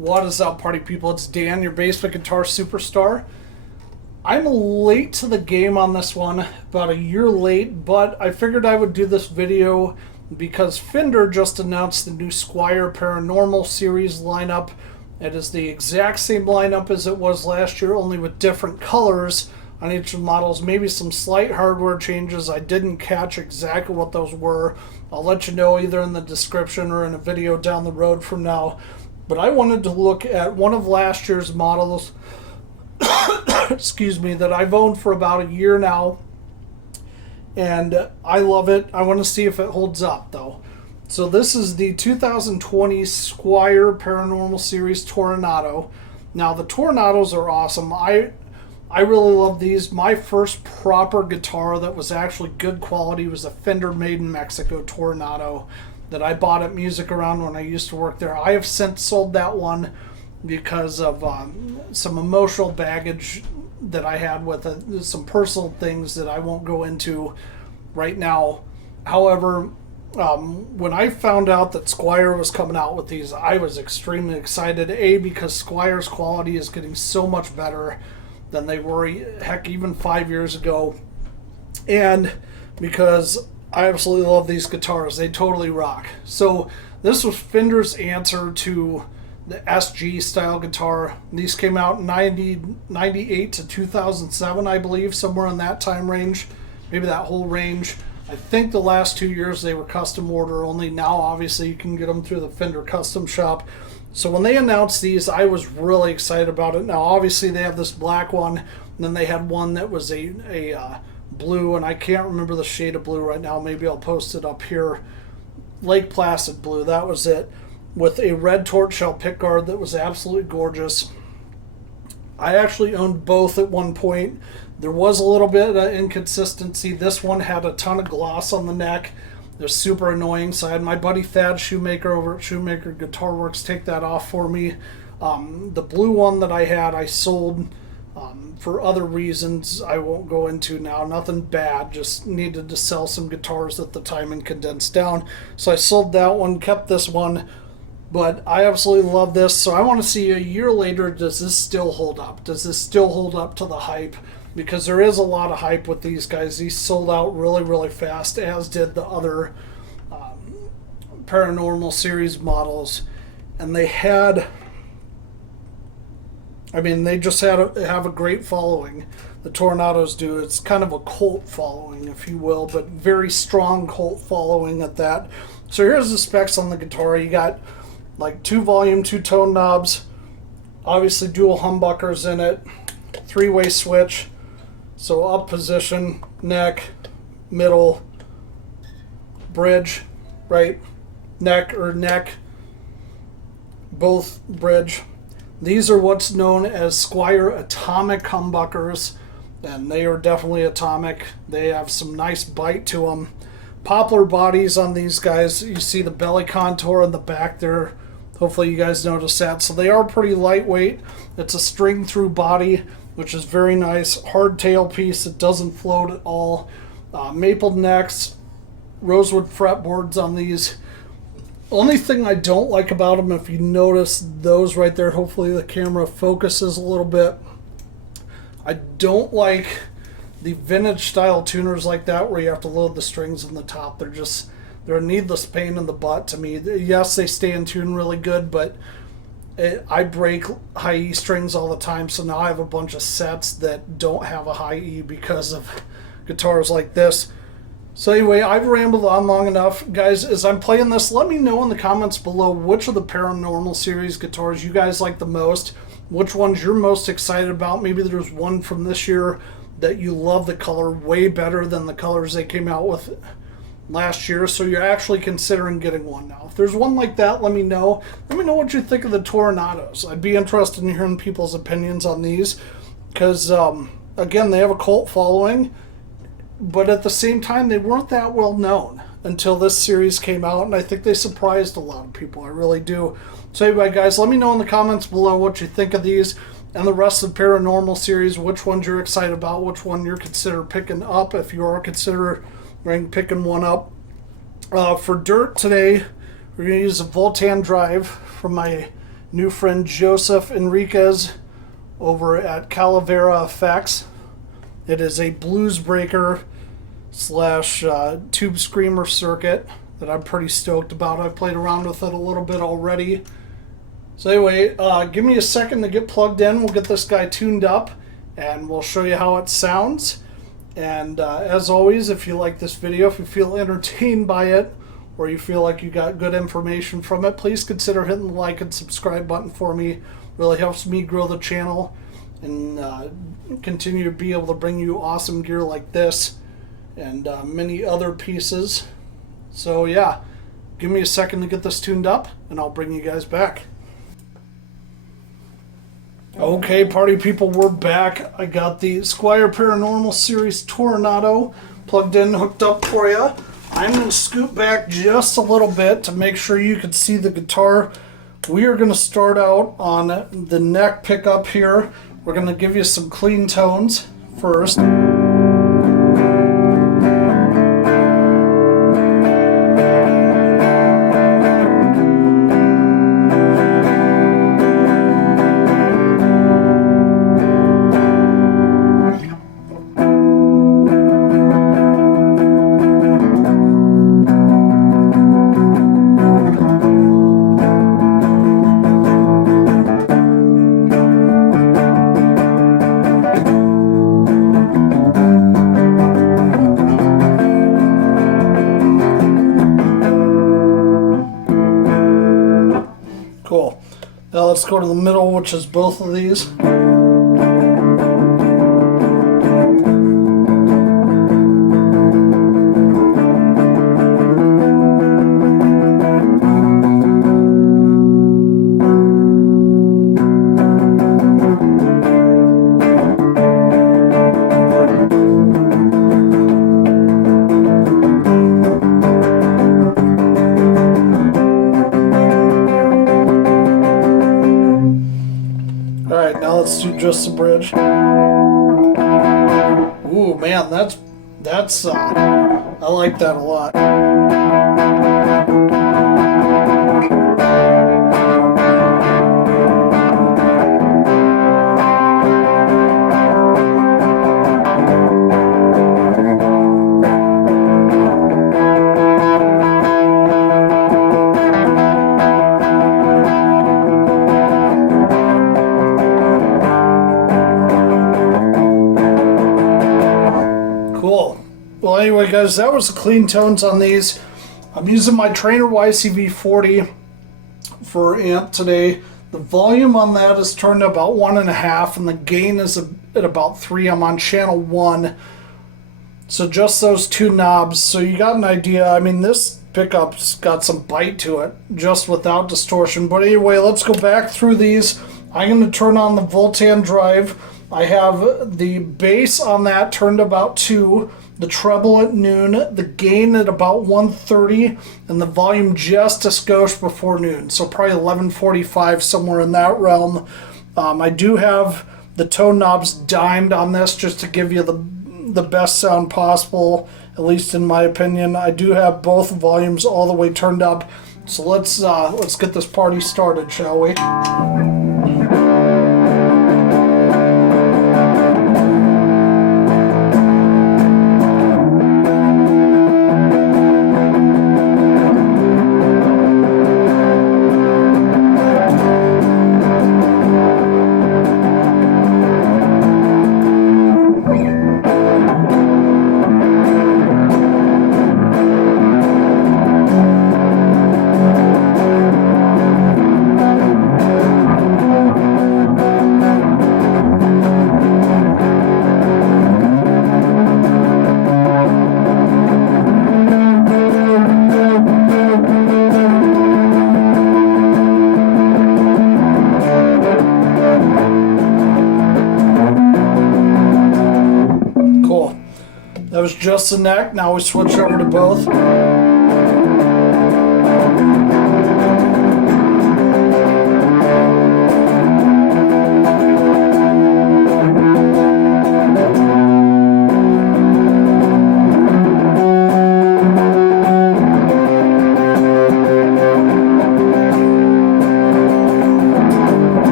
What is up, party people? It's Dan, your basement guitar superstar. I'm late to the game on this one, about a year late, but I figured I would do this video because Fender just announced the new Squier Paranormal Series lineup. It is the exact same lineup as it was last year, only with different colors on each of the models, maybe some slight hardware changes. I didn't catch exactly what those were. I'll let you know either in the description or in a video down the road from now. But I wanted to look at one of last year's models, excuse me, that I've owned for about a year now. And I love it. I want to see if it holds up, though. So this is the 2020 Squier Paranormal Series Toronado. Now, the Toronados are awesome. I really love these. My first proper guitar that was actually good quality was a Fender made in Mexico Toronado that I bought at Music Around when I used to work there. I have since sold that one because of some emotional baggage that I had with it, some personal things that I won't go into right now. However, when I found out that Squier was coming out with these, I was extremely excited. A, because Squier's quality is getting so much better than they were, heck, even 5 years ago. And because I absolutely love these guitars. They totally rock. So this was Fender's answer to the SG style guitar. These came out in 98 to 2007, I believe, somewhere in that time range, maybe that whole range. I think the last 2 years they were custom order only. Now, obviously, you can get them through the Fender Custom Shop. So when they announced these, I was really excited about it. Now, obviously, they have this black one, and then they had one that was a blue, and I can't remember the shade of blue right now. Maybe I'll post it up here. Lake Placid Blue, that was it, with a red torch shell pickguard that was absolutely gorgeous. I actually owned both at one point. There was a little bit of inconsistency. This one had a ton of gloss on the neck. They're super annoying, so I had my buddy Thad Shoemaker over at Shoemaker Guitar Works take that off for me. The blue one that I had, I sold for other reasons I won't go into now. Nothing bad, just needed to sell some guitars at the time and condense down. So I sold that one, kept this one, but I absolutely love this. So I want to see a year later, does this still hold up? Does this still hold up to the hype? Because there is a lot of hype with these guys. These sold out really, really fast, as did the other Paranormal Series models. And they had... they just have a great following. The Toronados do. It's kind of a cult following, if you will, but very strong cult following at that. So here's the specs on the guitar. You got like 2 volume, 2 tone knobs, obviously dual humbuckers in it, 3-way switch. So up position, neck, middle, bridge, right? Neck, both bridge. These are what's known as Squier Atomic humbuckers, and they are definitely atomic. They have some nice bite to them. Poplar bodies on these guys. You see the belly contour in the back there. Hopefully you guys notice that. So they are pretty lightweight. It's a string through body, which is very nice. Hard tail piece. It doesn't float at all. Maple necks, rosewood fretboards on these. Only thing I don't like about them, if you notice those right there, hopefully the camera focuses a little bit. I don't like the vintage style tuners like that where you have to load the strings in the top. They're a needless pain in the butt to me. Yes, they stay in tune really good, but I break high E strings all the time, so now I have a bunch of sets that don't have a high E because of guitars like this. So anyway, I've rambled on long enough. Guys, as I'm playing this, let me know in the comments below which of the Paranormal Series guitars you guys like the most, which ones you're most excited about. Maybe there's one from this year that you love the color way better than the colors they came out with last year, so you're actually considering getting one now. If there's one like that, let me know. Let me know what you think of the Toronados. I'd be interested in hearing people's opinions on these because, again, they have a cult following. But at the same time, they weren't that well known until this series came out, and I think they surprised a lot of people. I really do. So anyway, guys, let me know in the comments below what you think of these and the rest of the Paranormal Series, which ones you're excited about, which one you're considering picking up, if you are considering picking one up. For dirt today, we're going to use a Voltan drive from my new friend Joseph Enriquez over at Calavera Effects. It is a blues breaker slash tube screamer circuit that I'm pretty stoked about. I've played around with it a little bit already. So anyway, give me a second to get plugged in. We'll get this guy tuned up and we'll show you how it sounds. And as always, if you like this video, if you feel entertained by it, or you feel like you got good information from it, please consider hitting the like and subscribe button for me. It really helps me grow the channel and continue to be able to bring you awesome gear like this and many other pieces. So yeah, give me a second to get this tuned up and I'll bring you guys back. Okay, party people, we're back. I got the Squier Paranormal Series Toronado plugged in, hooked up for you. I'm going to scoot back just a little bit to make sure you can see the guitar. We are going to start out on the neck pickup here. We're going to give you some clean tones first. Cool. Now let's go to the middle, which is both of these. Alright, now let's do just the bridge. Ooh, man, that's I like that a lot. Cool. Well, anyway, guys, that was the clean tones on these. I'm using my Trainer YCV40 for amp today. The volume on that is turned to about 1.5, and the gain is at about 3. I'm on channel 1. So just those two knobs. So you got an idea. I mean, this pickup's got some bite to it, just without distortion. But anyway, let's go back through these. I'm going to turn on the Voltan drive. I have the bass on that turned to about 2, the treble at noon, the gain at about 130, and the volume just a skosh before noon, so probably 11:45, somewhere in that realm. I do have the tone knobs dimed on this just to give you the best sound possible, at least in my opinion. I do have both volumes all the way turned up, so let's get this party started, shall we? That was just the neck. Now we switch over to both.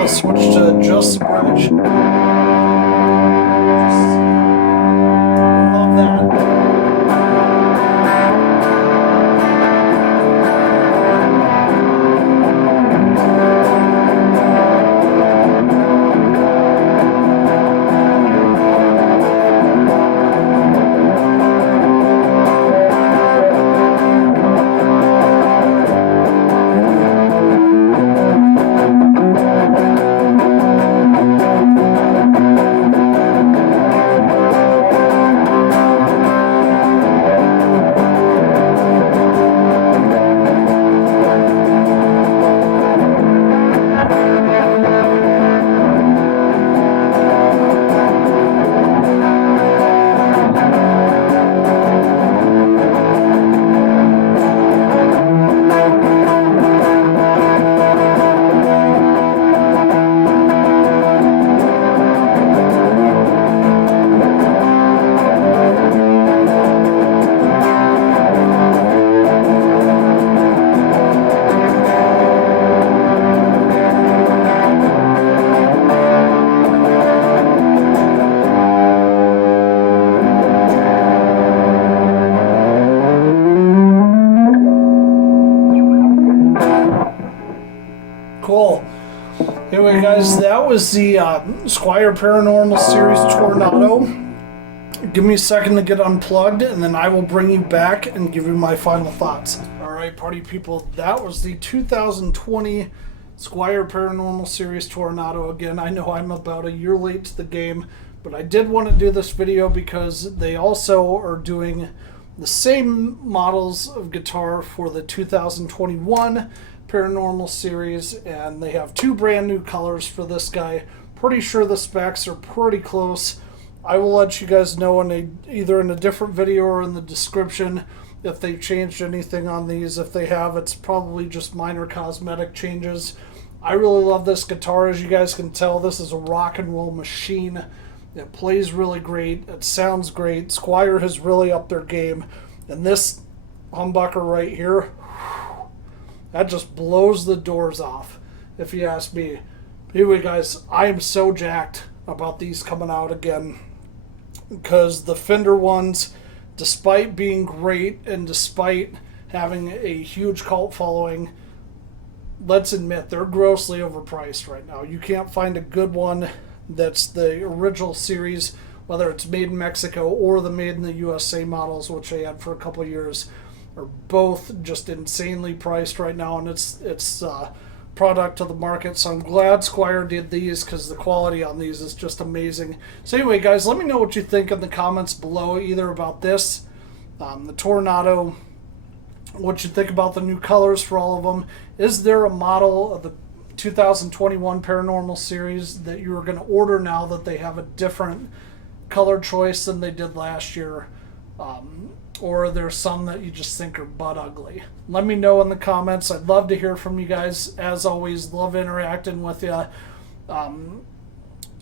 Let's switch to just the bridge. Love that. Cool. Anyway, guys, that was the Squier Paranormal Series Toronado. Give me a second to get unplugged, and then I will bring you back and give you my final thoughts. All right, party people, that was the 2020 Squier Paranormal Series Toronado. Again, I know I'm about a year late to the game, but I did want to do this video because they also are doing the same models of guitar for the 2021 Paranormal Series, and they have two brand new colors for this guy. Pretty sure the specs are pretty close. I will let you guys know either in a different video or in the description if they changed anything on these. If they have, it's probably just minor cosmetic changes. I really love this guitar. As you guys can tell, this is a rock and roll machine. It plays really great. It sounds great. Squier has really upped their game. And this humbucker right here, that just blows the doors off, if you ask me. Anyway, guys, I am so jacked about these coming out again, because the Fender ones, despite being great and despite having a huge cult following, let's admit they're grossly overpriced right now. You can't find a good one that's the original series, whether it's made in Mexico or the made in the USA models, which they had for a couple of years. Are both just insanely priced right now, and it's product to the market. So I'm glad Squier did these, because the quality on these is just amazing. So anyway, guys, let me know what you think in the comments below, either about this, the Toronado, what you think about the new colors for all of them. Is there a model of the 2021 Paranormal Series that you are going to order now that they have a different color choice than they did last year? Or are there some that you just think are butt ugly? Let me know in the comments. I'd love to hear from you guys. As always, love interacting with you.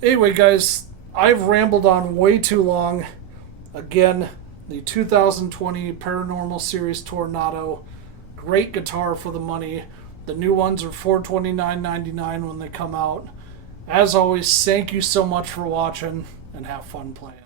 Anyway, guys, I've rambled on way too long. Again, the 2020 Paranormal Series Toronado. Great guitar for the money. The new ones are $429.99 when they come out. As always, thank you so much for watching, and have fun playing.